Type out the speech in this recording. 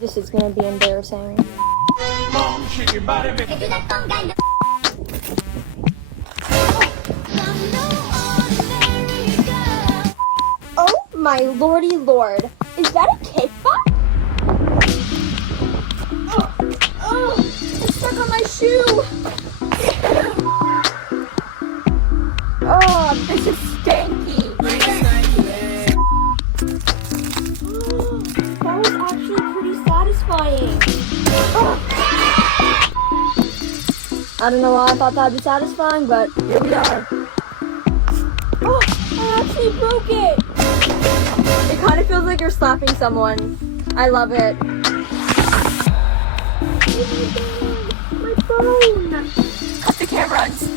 This is gonna be embarrassing. Mom, shake your body, baby. Oh my lordy lord. Is that a cake pop? Oh, it's stuck on my shoe. Oh, this is stinky. That was actually pretty satisfying. Oh. I don't know why I thought that'd be satisfying, but here we are. Oh, I actually broke it. It kind of feels like you're slapping someone. I love it. Oh my God, my phone. Cut the cameras.